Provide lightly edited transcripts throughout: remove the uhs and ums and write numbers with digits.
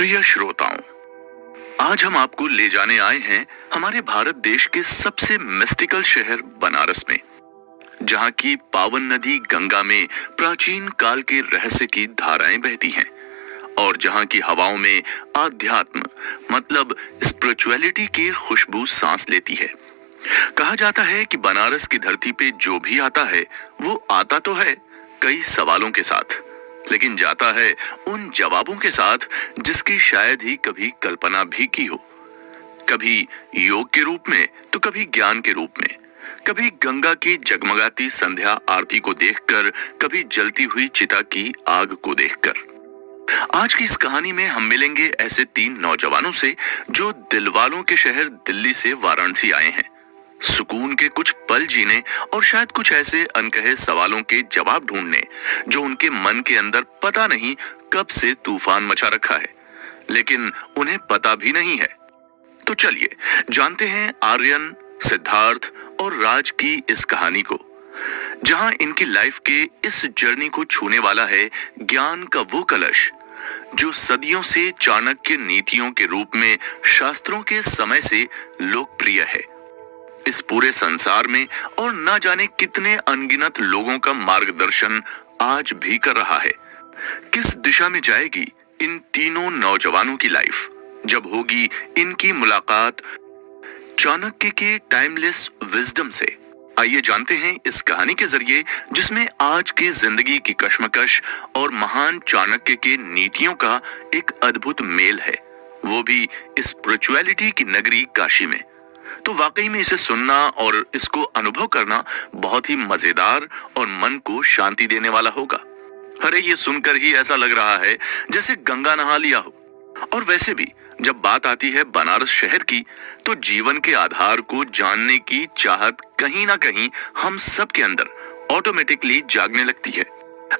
प्रिय श्रोताओं, आज हम आपको ले जाने आए हैं हमारे भारत देश के सबसे मिस्टिकल शहर बनारस में, जहां की पावन नदी गंगा में प्राचीन काल के रहस्य की धाराएं बहती हैं और जहां की हवाओं में आध्यात्म मतलब स्पिरिचुअलिटी की खुशबू सांस लेती है। कहा जाता है कि बनारस की धरती पे जो भी आता है वो आता तो है कई सवालों के साथ, लेकिन जाता है उन जवाबों के साथ जिसकी शायद ही कभी कल्पना भी की हो। कभी योग के रूप में तो कभी ज्ञान के रूप में, कभी गंगा की जगमगाती संध्या आरती को देखकर, कभी जलती हुई चिता की आग को देखकर। आज की इस कहानी में हम मिलेंगे ऐसे 3 नौजवानों से जो दिलवालों के शहर दिल्ली से वाराणसी आए हैं, सुकून के कुछ पल जीने और शायद कुछ ऐसे अनकहे सवालों के जवाब ढूंढने जो उनके मन के अंदर पता नहीं कब से तूफान मचा रखा है, लेकिन उन्हें पता भी नहीं है। तो चलिए जानते हैं आर्यन, सिद्धार्थ और राज की इस कहानी को, जहां इनकी लाइफ के इस जर्नी को छूने वाला है ज्ञान का वो कलश जो सदियों से चाणक्य नीतियों के रूप में शास्त्रों के समय से लोकप्रिय है इस पूरे संसार में, और ना जाने कितने अनगिनत लोगों का मार्गदर्शन आज भी कर रहा है। किस दिशा में जाएगी इन तीनों नौजवानों की लाइफ जब होगी इनकी मुलाकात चाणक्य के टाइमलेस विजडम से? आइए जानते हैं इस कहानी के जरिए, जिसमें आज की जिंदगी की कश्मकश और महान चाणक्य के नीतियों का एक अद्भुत मेल है, वो भी स्पिरिचुअलिटी की नगरी काशी में। तो वाकई में इसे सुनना और इसको अनुभव करना बहुत ही मजेदार और मन को शांति देने वाला होगा। अरे ये सुनकर ही ऐसा लग रहा है जैसे गंगा नहा लिया हो। और वैसे भी जब बात आती है बनारस शहर की, तो जीवन के आधार को जानने की चाहत कहीं ना कहीं हम सब के अंदर ऑटोमेटिकली जागने लगती है।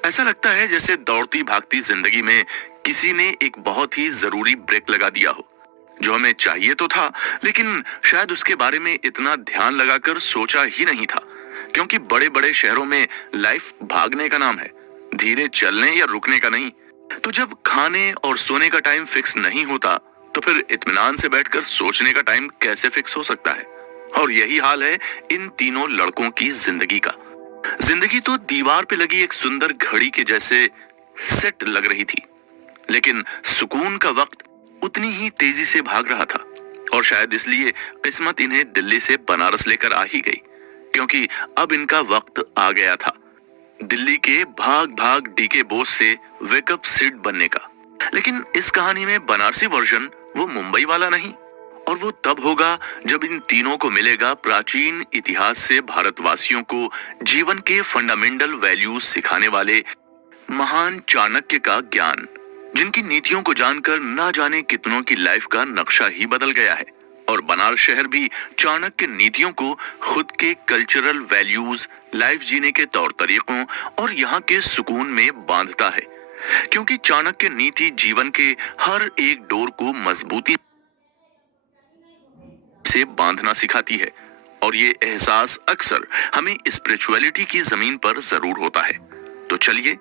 ऐसा लगता है जैसे दौड़ती भागती जिंदगी में किसी ने एक बहुत ही जरूरी ब्रेक लगा दिया हो, जो हमें चाहिए तो था, लेकिन शायद उसके बारे में इतना ध्यान लगाकर सोचा ही नहीं था, क्योंकि बड़े बड़े शहरों में लाइफ भागने का नाम है, धीरे चलने या रुकने का नहीं। तो जब खाने और सोने का टाइम फिक्स नहीं होता, तो फिर इत्मीनान से बैठकर सोचने का टाइम कैसे फिक्स हो सकता है? और यही हाल है इन तीनों लड़कों की जिंदगी का। जिंदगी तो दीवार पे लगी एक सुंदर घड़ी के जैसे सेट लग रही थी, लेकिन सुकून का वक्त उतनी ही तेजी से भाग रहा था। और शायद इसलिए किस्मत इन्हें दिल्ली से बनारस लेकर आ ही गई, क्योंकि अब इनका वक्त आ गया था दिल्ली के भाग भाग डीके बोस से वेकअप सीट बनने का। लेकिन इस कहानी में बनारसी वर्जन वो मुंबई वाला नहीं, और वो तब होगा जब इन तीनों को मिलेगा प्राचीन इतिहास से भारतवासियों को जीवन के फंडामेंटल वैल्यूज सिखाने वाले महान चाणक्य का ज्ञान, जिनकी नीतियों को जानकर ना जाने कितनों की लाइफ का नक्शा ही बदल गया है। और बनारस शहर भी चाणक्य नीतियों को खुद के कल्चरल वैल्यूज, लाइफ जीने के तौर तरीकों और यहाँ के सुकून में बांधता है, क्योंकि चाणक्य नीति जीवन के हर एक डोर को मजबूती से बांधना सिखाती है। और ये एहसास अक्सर हमें स्पिरिचुअलिटी की जमीन पर जरूर होता है। तो चलिए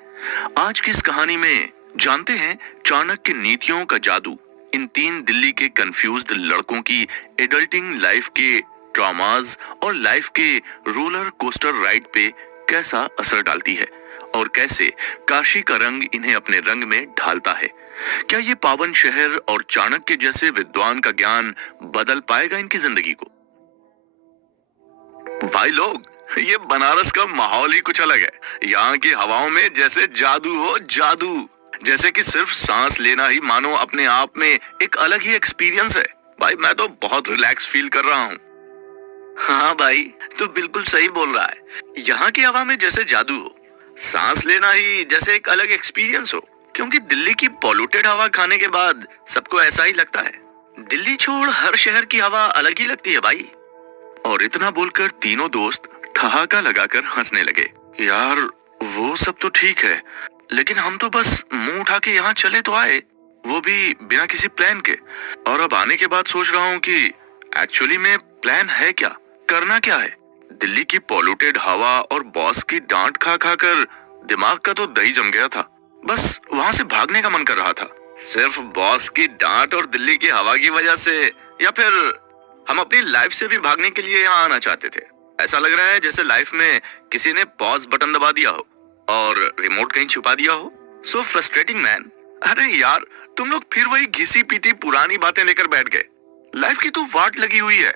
आज की इस कहानी में जानते हैं चाणक्य नीतियों का जादू इन 3 दिल्ली के कंफ्यूज्ड लड़कों की एडल्टिंग लाइफ के ट्रॉमास और लाइफ के रोलर कोस्टर राइड पे कैसा असर डालती है, और कैसे काशी का रंग इन्हें अपने रंग में ढालता है। क्या ये पावन शहर और चाणक्य जैसे विद्वान का ज्ञान बदल पाएगा इनकी जिंदगी को? भाई लोग, ये बनारस का माहौल ही कुछ अलग है। यहाँ की हवाओं में जैसे जादू हो, जादू, जैसे कि सिर्फ सांस लेना ही मानो अपने आप में एक अलग ही एक्सपीरियंस है। भाई मैं तो बहुत रिलैक्स फील कर रहा हूँ। हाँ भाई, तो बिल्कुल सही बोल रहा है। यहाँ की हवा में जैसे जादू हो, सांस लेना ही जैसे एक अलग एक्सपीरियंस हो, क्योंकि दिल्ली की पॉल्यूटेड हवा खाने के बाद सबको ऐसा ही लगता है। दिल्ली छोड़ हर शहर की हवा अलग ही लगती है भाई। और इतना बोलकर तीनों दोस्त ठहाका लगाकर हंसने लगे। यार वो सब तो ठीक है, लेकिन हम तो बस मुंह उठा के यहाँ चले तो आए, वो भी बिना किसी प्लान के। और अब आने के बाद सोच रहा हूँ कि एक्चुअली में प्लान है क्या, करना क्या है। दिल्ली की पॉल्यूटेड हवा और बॉस की डांट खा खा कर दिमाग का तो दही जम गया था। बस वहां से भागने का मन कर रहा था। सिर्फ बॉस की डांट और दिल्ली की हवा की वजह से, या फिर हम अपनी लाइफ से भी भागने के लिए यहाँ आना चाहते थे? ऐसा लग रहा है जैसे लाइफ में किसी ने पॉज बटन दबा दिया हो और रिमोट कहीं छुपा दिया हो। So frustrating man. अरे यार, तुम लोग फिर वही घिसी पीटी पुरानी बातें लेकर बैठ गए। लाइफ की तो वाट लगी हुई है,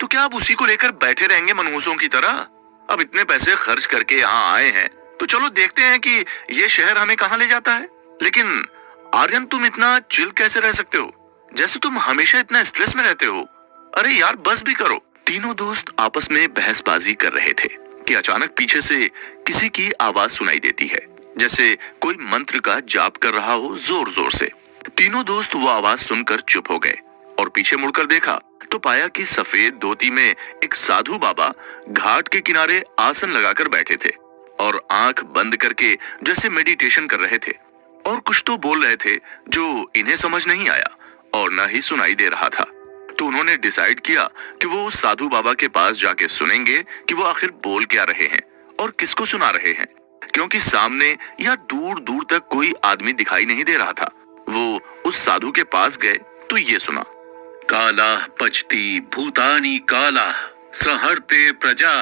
तो क्या आप उसी को लेकर बैठे रहेंगे मनहूसों की तरह? अब इतने पैसे खर्च करके यहाँ आए हैं, तो चलो देखते हैं कि ये शहर हमें कहाँ ले जाता है। लेकिन आर्यन, तुम इतना चिल कैसे रह सकते हो, जैसे तुम हमेशा इतना स्ट्रेस में रहते हो? अरे यार, बस भी करो। तीनों दोस्त आपस में बहसबाजी कर रहे थे कि अचानक पीछे से किसी की आवाज सुनाई देती है, जैसे कोई मंत्र का जाप कर रहा हो जोर जोर से। तीनों दोस्त वो आवाज सुनकर चुप हो गए और पीछे मुड़कर देखा तो पाया कि सफेद धोती में एक साधु बाबा घाट के किनारे आसन लगाकर बैठे थे और आंख बंद करके जैसे मेडिटेशन कर रहे थे, और कुछ तो बोल रहे थे जो इन्हें समझ नहीं आया और न ही सुनाई दे रहा था। तो उन्होंने डिसाइड किया कि वो उस साधु बाबा के पास जाके सुनेंगे कि वो आखिर बोल क्या रहे हैं और किसको सुना रहे हैं, क्योंकि सामने या दूर दूर तक कोई आदमी दिखाई नहीं दे रहा था। वो उस साधु के पास गए तो ये सुना। काला पचती भूतानी काला सहर्ते प्रजा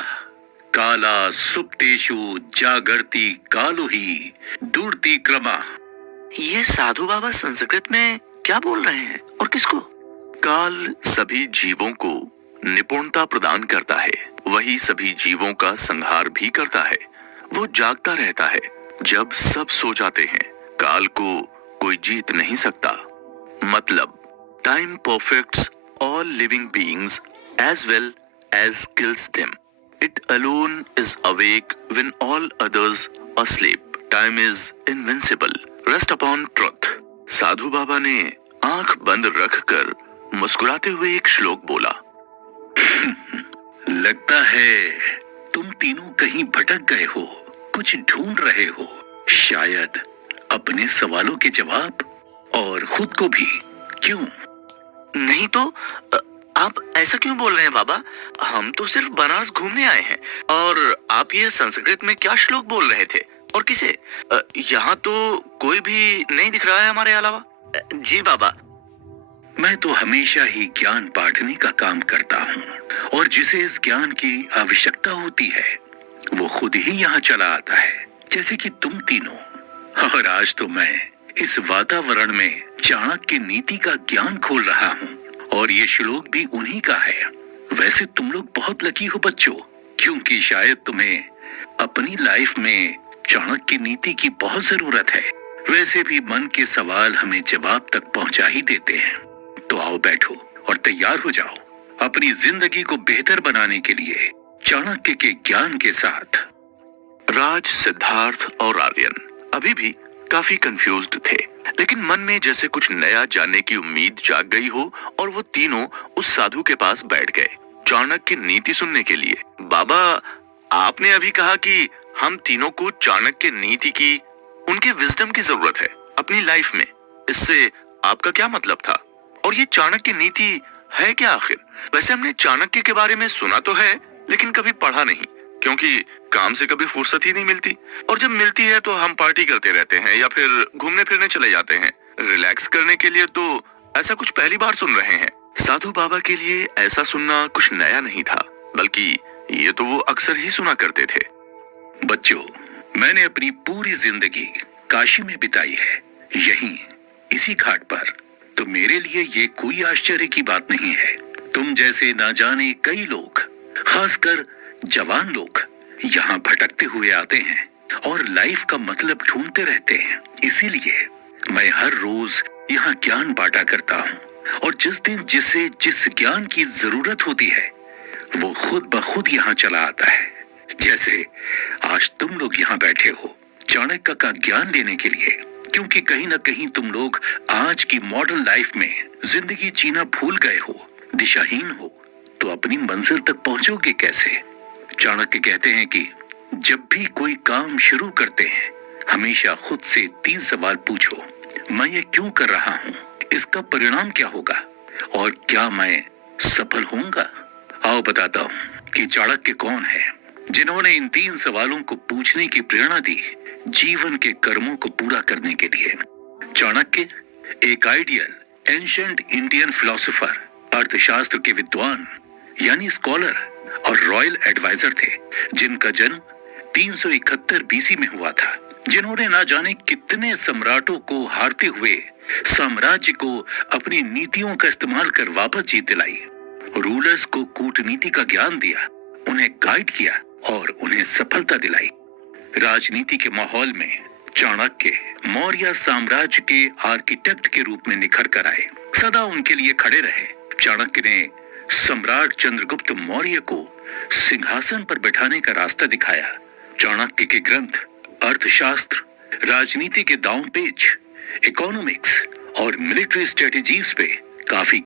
काला सुप्तेषु जागर्ति कालो ही दूरती क्रमा। ये साधु बाबा संस्कृत में क्या बोल रहे हैं और किसको? काल सभी जीवों को निपुणता प्रदान करता है, वही सभी जीवों का संहार भी करता है। वो जागता रहता है जब सब सो जाते हैं। काल को कोई जीत नहीं सकता। मतलब time परफेक्ट्स all living beings as well as kills them. It alone is awake when all others are asleep. Time is invincible. Rest upon truth. साधु बाबा ने आंख बंद रखकर मुस्कुराते हुए एक श्लोक बोला। लगता है तुम तीनों कहीं भटक गए हो, कुछ ढूंढ रहे हो, शायद अपने सवालों के जवाब और खुद को भी। क्यों? नहीं तो आप ऐसा क्यों बोल रहे हैं बाबा? हम तो सिर्फ बनारस घूमने आए हैं, और आप ये संस्कृत में क्या श्लोक बोल रहे थे और किसे? यहाँ तो कोई भी नहीं दिख रहा है हमारे अलावा। जी बाबा। मैं तो हमेशा ही ज्ञान बांटने का काम करता हूँ, और जिसे इस ज्ञान की आवश्यकता होती है वो खुद ही यहाँ चला आता है, जैसे कि तुम तीनों। और आज तो मैं इस वातावरण में चाणक्य नीति का ज्ञान खोल रहा हूँ, और ये श्लोक भी उन्हीं का है। वैसे तुम लोग बहुत लकी हो बच्चों, क्योंकि शायद तुम्हें अपनी लाइफ में चाणक्य नीति की बहुत जरूरत है। वैसे भी मन के सवाल हमें जवाब तक पहुंचा ही देते हैं। तो आओ बैठो और तैयार हो जाओ अपनी जिंदगी को बेहतर बनाने के लिए चाणक्य के ज्ञान के साथ। राज, सिद्धार्थ और आर्यन अभी भी काफी कंफ्यूज्ड थे, लेकिन मन में जैसे कुछ नया जानने की उम्मीद जाग गई हो, और वो तीनों उस साधु के पास बैठ गए चाणक्य की नीति सुनने के लिए। बाबा, आपने अभी कहा कि हम तीनों को चाणक्य नीति की, उनके विजडम की जरूरत है अपनी लाइफ में। इससे आपका क्या मतलब था? और ये चाणक्य नीति है क्या आखिर? वैसे हमने चाणक्य के बारे में सुना तो है, लेकिन कभी पढ़ा नहीं, क्योंकि काम से कभी फुर्सत ही नहीं मिलती, और जब मिलती है तो हम पार्टी करते रहते हैं या फिर घूमने फिरने चले जाते हैं। रिलैक्स करने के लिए तो ऐसा कुछ पहली बार सुन रहे हैं। साधु बाबा के लिए ऐसा सुनना कुछ नया नहीं था, बल्कि ये तो वो अक्सर ही सुना करते थे। बच्चों, मैंने अपनी पूरी जिंदगी काशी में बिताई है, यहीं इसी घाट पर। तो मेरे लिए ये कोई आश्चर्य की बात नहीं है। तुम जैसे ना जाने कई लोग, खासकर जवान लोग, यहाँ भटकते हुए आते हैं और लाइफ का मतलब ढूंढते रहते हैं। इसीलिए मैं हर रोज यहाँ ज्ञान बांटा करता हूँ, और जिस दिन जिसे जिस ज्ञान की जरूरत होती है वो खुद ब खुद यहाँ चला आता है। जैसे आज तुम लोग यहाँ बैठे हो चाणक्य का ज्ञान लेने के लिए, क्योंकि कहीं ना कहीं तुम लोग आज की मॉडर्न लाइफ में जिंदगी जीना भूल गए हो, दिशाहीन हो, तो अपनी मंजिल तक पहुंचोगे कैसे? चाणक्य कहते हैं कि जब भी कोई काम शुरू करते हैं हमेशा खुद से 3 सवाल पूछो। मैं ये क्यों कर रहा हूँ, इसका परिणाम क्या होगा, और क्या मैं सफल होऊंगा? आओ बताता हूँ कि चाणक्य कौन है, जिन्होंने इन 3 सवालों को पूछने की प्रेरणा दी जीवन के कर्मों को पूरा करने के लिए। चाणक्य एक आइडियल एंशंट इंडियन फिलोसोफर, अर्थशास्त्र के विद्वान यानी स्कॉलर और रॉयल एडवाइजर थे, जिनका जन्म 371 बीसी में हुआ था, जिन्होंने ना जाने कितने सम्राटों को हारते हुए साम्राज्य को अपनी नीतियों का इस्तेमाल कर वापस जीत दिलाई, रूलर्स को कूटनीति का ज्ञान दिया, उन्हें गाइड किया और उन्हें सफलता दिलाई। राजनीति के माहौल में चाणक्य मौर्य साम्राज्य के आर्किटेक्ट के रूप में निखर कर आए, सदा उनके लिए खड़े रहे। चाणक्य ने सम्राट चंद्रगुप्त मौर्य को सिंहासन पर बैठाने का रास्ता दिखाया। चाणक्य के ग्रंथ अर्थशास्त्र, राजनीति के दांव पेच, इकोनॉमिक्स और मिलिट्री स्ट्रेटेजीज पे काफी